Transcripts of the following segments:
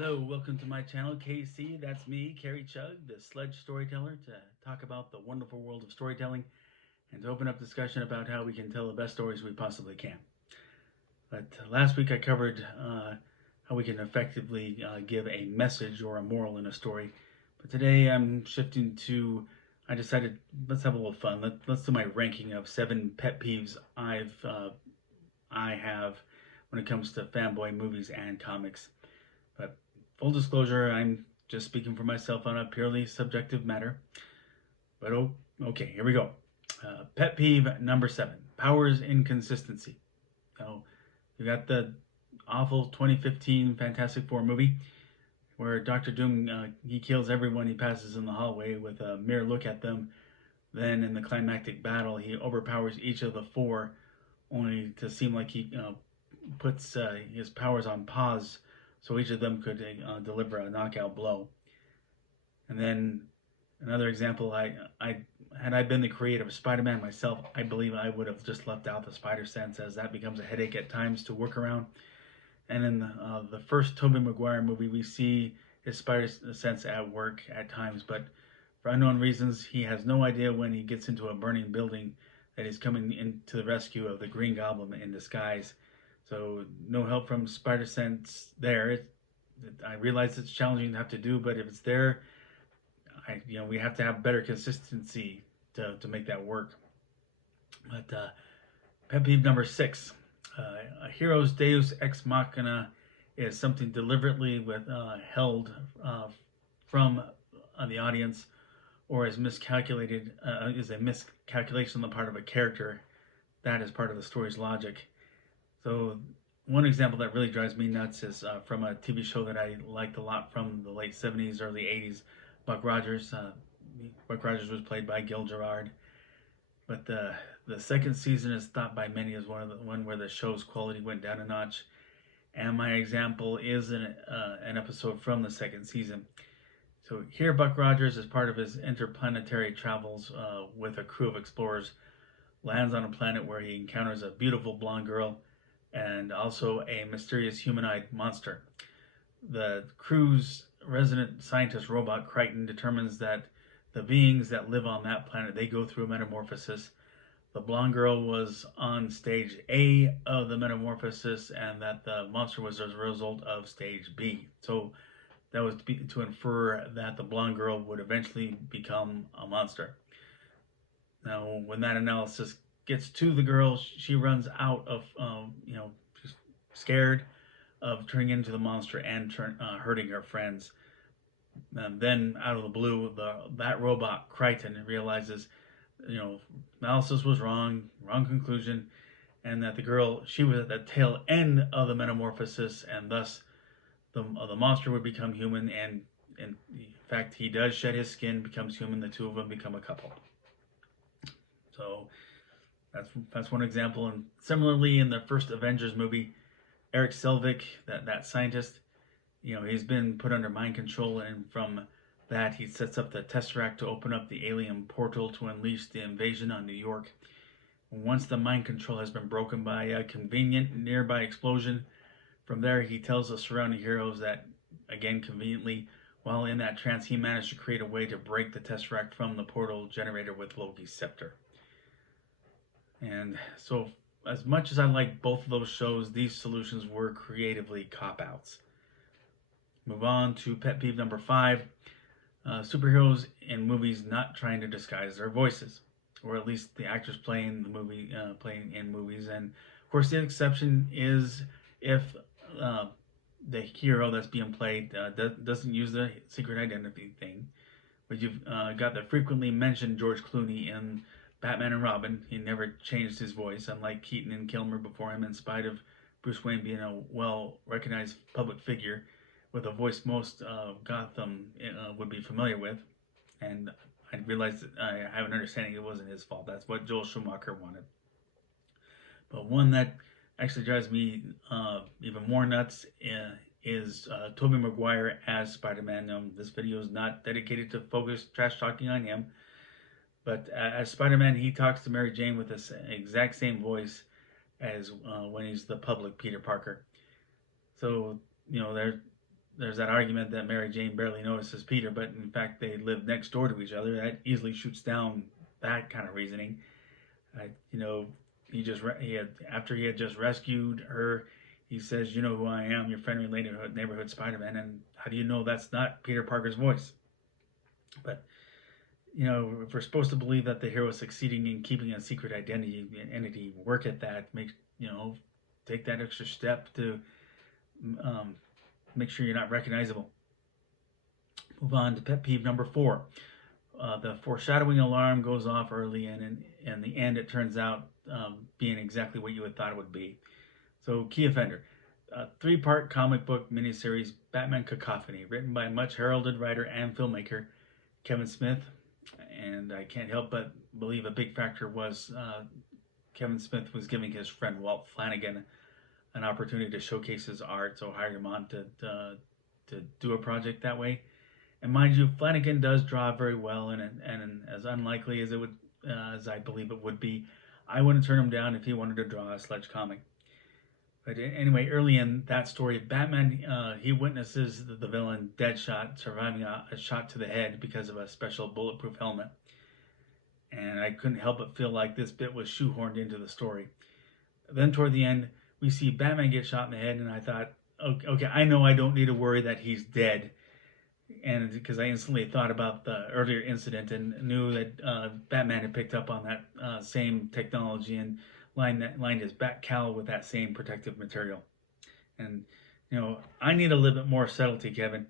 Hello, welcome to my channel, KC. That's me, Carrie Chug, the sledge storyteller, to talk about the wonderful world of storytelling and to open up discussion about how we can tell the best stories we possibly can. But last week I covered how we can effectively give a message or a moral in a story. But today I'm shifting to, I decided, let's have a little fun. Let's do my ranking of 7 pet peeves I have when it comes to fanboy movies and comics. But full disclosure, I'm just speaking for myself on a purely subjective matter. But okay, here we go. Pet peeve number 7: Powers inconsistency. So you got the awful 2015 Fantastic Four movie where Doctor Doom he kills everyone he passes in the hallway with a mere look at them. Then in the climactic battle, he overpowers each of the four, only to seem like he puts his powers on pause so each of them could deliver a knockout blow. And then another example, had I been the creator of Spider-Man myself, I believe I would have just left out the spider sense, as that becomes a headache at times to work around. And in the first Tobey Maguire movie, we see his spider sense at work at times, but for unknown reasons, he has no idea when he gets into a burning building that he's coming into the rescue of the Green Goblin in disguise. So no help from spider sense there. I realize it's challenging to have to do, but if it's there, we have to have better consistency to make that work. But pet peeve number 6: a hero's Deus ex machina is something deliberately held from the audience, or is miscalculated, is a miscalculation on the part of a character that is part of the story's logic. So one example that really drives me nuts is from a TV show that I liked a lot from the late 70s, early 80s, Buck Rogers. Buck Rogers was played by Gil Gerard. But the second season is thought by many as one where the show's quality went down a notch. And my example is an episode from the second season. So here Buck Rogers, as part of his interplanetary travels with a crew of explorers, lands on a planet where he encounters a beautiful blonde girl and also a mysterious humanoid monster. The crew's resident scientist robot Crichton determines that the beings that live on that planet, they go through a metamorphosis. The blonde girl was on stage A of the metamorphosis, and that the monster was as a result of stage B. So that was to infer that the blonde girl would eventually become a monster. Now, when that analysis gets to the girl, she runs out of, just scared of turning into the monster and hurting her friends. And then, out of the blue, that robot Crichton realizes, analysis was wrong conclusion, and that the girl, she was at the tail end of the metamorphosis, and thus the monster would become human. And in fact, he does shed his skin, becomes human. The two of them become a couple. So that's one example. And similarly, in the first Avengers movie, Eric Selvig, that scientist, he's been put under mind control, and from that he sets up the Tesseract to open up the alien portal to unleash the invasion on New York. Once the mind control has been broken by a convenient nearby explosion, from there he tells the surrounding heroes that, again conveniently, while in that trance, he managed to create a way to break the Tesseract from the portal generated with Loki's scepter. And so, as much as I like both of those shows, these solutions were creatively cop-outs. Move on to pet peeve number 5. Superheroes in movies not trying to disguise their voices, or at least the actors playing in movies. And of course, the exception is if the hero that's being played doesn't use the secret identity thing. But you've got the frequently mentioned George Clooney in Batman and Robin. He never changed his voice, unlike Keaton and Kilmer before him, in spite of Bruce Wayne being a well-recognized public figure with a voice most Gotham would be familiar with. And I realized that I have an understanding it wasn't his fault. That's what Joel Schumacher wanted. But one that actually drives me even more nuts is Tobey Maguire as Spider-Man. This video is not dedicated to focus trash talking on him, but as Spider-Man, he talks to Mary Jane with the exact same voice as when he's the public Peter Parker. So, there's that argument that Mary Jane barely notices Peter, but in fact they live next door to each other. That easily shoots down that kind of reasoning. You know, after he had just rescued her, he says, "You know who I am, your friendly neighborhood Spider-Man." And how do you know that's not Peter Parker's voice? But you know, if we're supposed to believe that the hero is succeeding in keeping a secret entity, work at that. Take that extra step to um, make sure you're not recognizable. Move on to pet peeve number 4. The foreshadowing alarm goes off early, and in the end, it turns out being exactly what you had thought it would be. So, key offender. 3-part comic book miniseries, Batman Cacophony, written by much heralded writer and filmmaker Kevin Smith. And I can't help but believe a big factor was Kevin Smith was giving his friend Walt Flanagan an opportunity to showcase his art, so hired him on to do a project that way. And mind you, Flanagan does draw very well, and as unlikely as as I believe it would be, I wouldn't turn him down if he wanted to draw a Sledge comic. But anyway, early in that story, Batman, he witnesses the villain Deadshot surviving a shot to the head because of a special bulletproof helmet. And I couldn't help but feel like this bit was shoehorned into the story. Then toward the end, we see Batman get shot in the head, and I thought, okay, I know I don't need to worry that he's dead. And because I instantly thought about the earlier incident and knew that Batman had picked up on that same technology and lined his back cowl with that same protective material. And I need a little bit more subtlety, Kevin.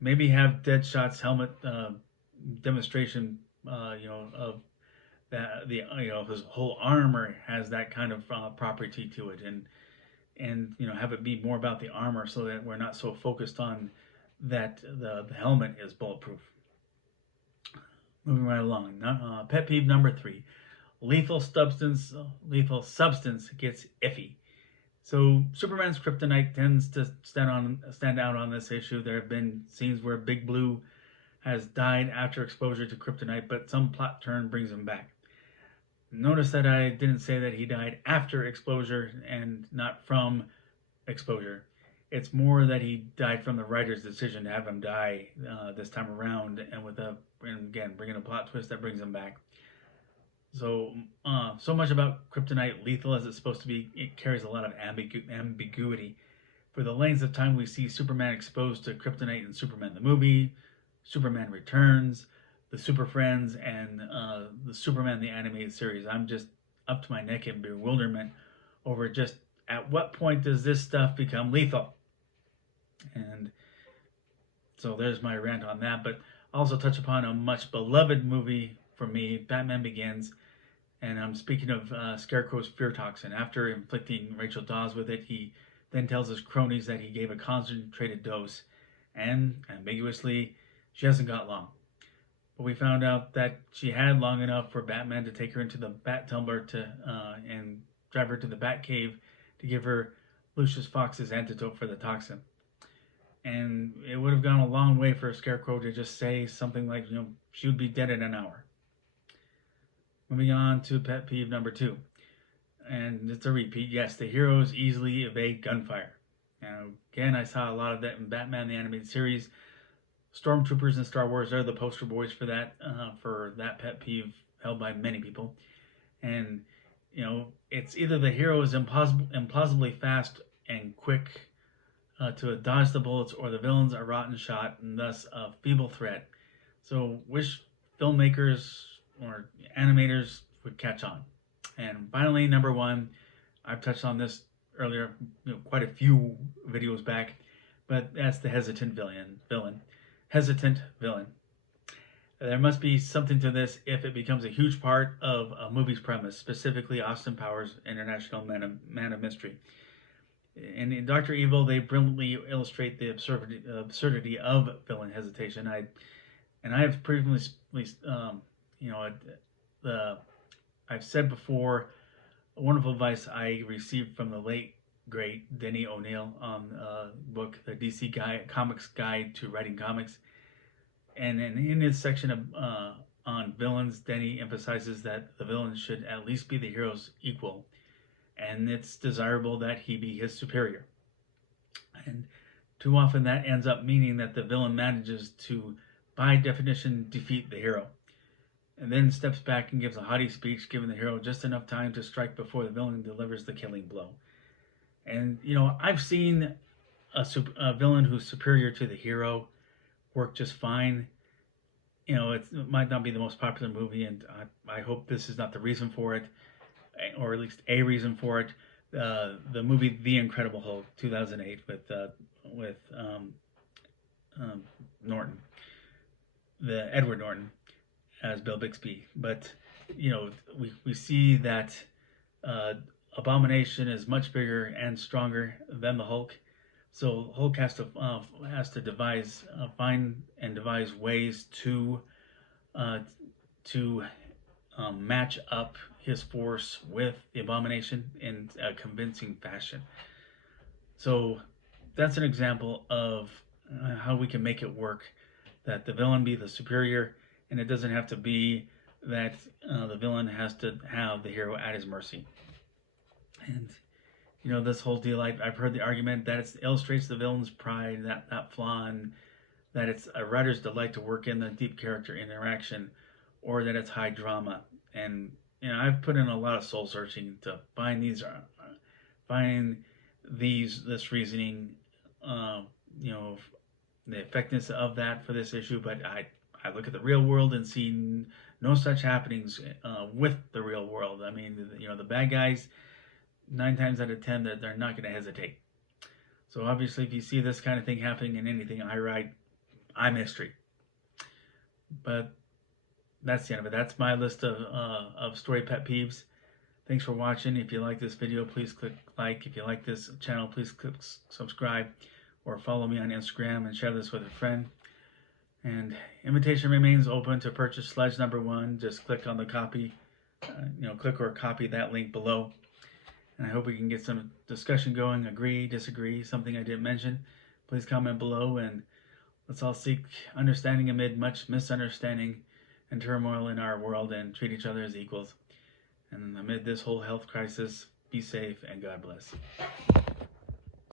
Maybe have Deadshot's helmet demonstration, of that his whole armor has that kind of property to it, and have it be more about the armor so that we're not so focused on that the helmet is bulletproof. Moving right along. Pet peeve number 3. Lethal substance gets iffy. So Superman's kryptonite tends to stand out on this issue. There have been scenes where Big Blue has died after exposure to kryptonite, but some plot turn brings him back. Notice that I didn't say that he died after exposure and not from exposure. It's more that he died from the writer's decision to have him die this time around, and again bringing a plot twist that brings him back. So much about kryptonite, lethal as it's supposed to be, it carries a lot of ambiguity. For the length of time we see Superman exposed to kryptonite in Superman the movie, Superman Returns, the Super Friends, and the Superman the animated series, I'm just up to my neck in bewilderment over just at what point does this stuff become lethal? And so there's my rant on that, but I'll also touch upon a much beloved movie for me, Batman Begins. And I'm speaking of Scarecrow's fear toxin. After inflicting Rachel Dawes with it, he then tells his cronies that he gave a concentrated dose, and ambiguously, she hasn't got long. But we found out that she had long enough for Batman to take her into the Bat Tumbler and drive her to the Bat Cave to give her Lucius Fox's antidote for the toxin. And it would have gone a long way for Scarecrow to just say something like, she would be dead in an hour. Moving on to pet peeve number 2. And it's a repeat. Yes, the heroes easily evade gunfire. Now, again, I saw a lot of that in Batman the Animated Series. Stormtroopers in Star Wars are the poster boys for that pet peeve held by many people. And, it's either the hero is implausibly fast and quick to dodge the bullets, or the villain's a rotten shot and thus a feeble threat. So which filmmakers or animators would catch on? And finally, number 1, I've touched on this earlier, quite a few videos back, but that's the hesitant villain. Hesitant villain. There must be something to this if it becomes a huge part of a movie's premise, specifically Austin Powers' International Man of Mystery. And in Dr. Evil, they brilliantly illustrate the absurdity of villain hesitation. I have previously, I've said before, a wonderful advice I received from the late great Denny O'Neil on the book, The DC Comics Guide to Writing Comics. And in his section on villains, Denny emphasizes that the villain should at least be the hero's equal, and it's desirable that he be his superior. And Too often that ends up meaning that the villain manages to, by definition, defeat the hero, and then steps back and gives a haughty speech, giving the hero just enough time to strike before the villain delivers the killing blow. And, I've seen a villain who's superior to the hero work just fine. It might not be the most popular movie, and I hope this is not the reason for it, or at least a reason for it. The movie The Incredible Hulk, 2008, with Norton, the Edward Norton as Bill Bixby. But we see that Abomination is much bigger and stronger than the Hulk. So Hulk has to find and devise ways to match up his force with the Abomination in a convincing fashion. So that's an example of how we can make it work, that the villain be the superior, and it doesn't have to be that the villain has to have the hero at his mercy. And this whole deal, I've heard the argument that it illustrates the villain's pride, that flaw, and that it's a writer's delight to work in the deep character interaction, or that it's high drama. And I've put in a lot of soul searching to find this reasoning, the effectiveness of that for this issue. But I look at the real world and see no such happenings with the real world. I mean, the bad guys, 9 times out of 10, they're not going to hesitate. So obviously, if you see this kind of thing happening in anything I write, I'm history. But that's the end of it. That's my list of story pet peeves. Thanks for watching. If you like this video, please click like. If you like this channel, please click subscribe, or follow me on Instagram and share this with a friend. And invitation remains open to purchase Sledge #1. Just click on the copy, click or copy that link below. And I hope we can get some discussion going. Agree, disagree, something I didn't mention. Please comment below, and let's all seek understanding amid much misunderstanding and turmoil in our world, and treat each other as equals. And amid this whole health crisis, be safe and God bless.